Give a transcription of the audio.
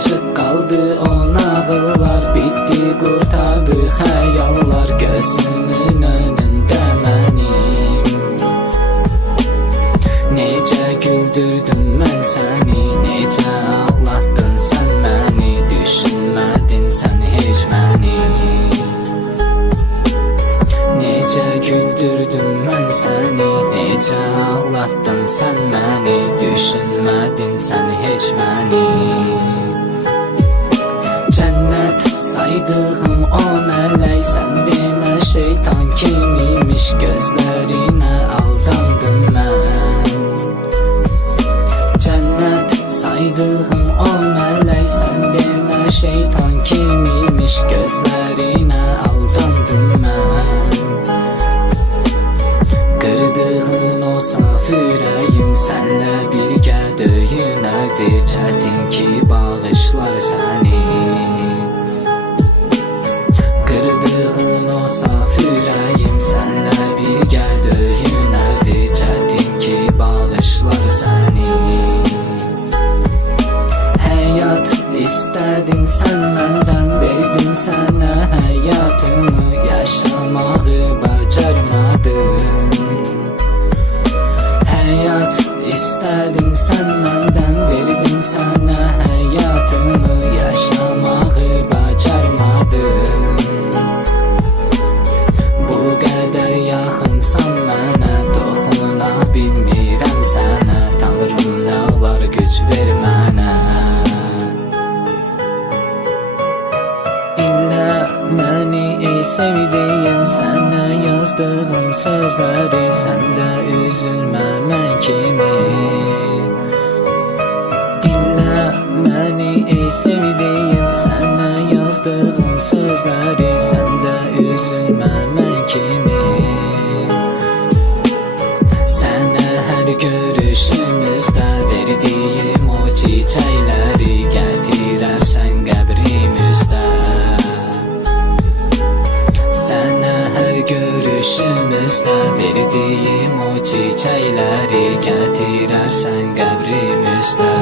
açıq qaldı o nağıllar, bitdi qurtardı xəyallar gözümün önündə mənim. Necə güldürdüm mən səni, necə ağlatdın sən məni, düşünmədin sən heç məni. Necə güldürdüm mən səni, necə ağlatdın sən məni, düşünmədin sən heç məni. Cənnət saydığım o mələk, sən demə şeytan kimiymiş, gözlərinə aldandım mən. Cənnət saydığım o mələk, sən demə şeytan kimiymiş, gözlərinə aldandım mən. Qırdığın o saf ürəyim sənlə birgə döyünərdi, çətin ki bağışlar səni. Qırdığın o saf ürəyim sənlə birgə döyünərdi, çətin ki bağışlar səni. Həyat istədin sən məndən, verdim sənə həyatımı, yaşamağı bacarmadın. Həyat istədin sən məndən, verdim sənə həyatımı, yaşamağı bacarmadın. Bu qədər yaxınsan mənə, toxuna bilmirəm sənə, Tanrım nə olar güc ver mənə. Dinlə məni ey sevdiyim, sənə yazdığım sözləri, sən də üzülmə mən kimi. Dinlə məni ey sevdiyim, sənə yazdığım sözləri, sən də üzülmə mən kimi. Sənə hər görüşümüzdə verdiyim o çiçəkləri gətirərsən qəbrim üstə. Sənə hər görüşümüzdə verdiyim o çiçəkləri gətirərsən qəbrim üstə.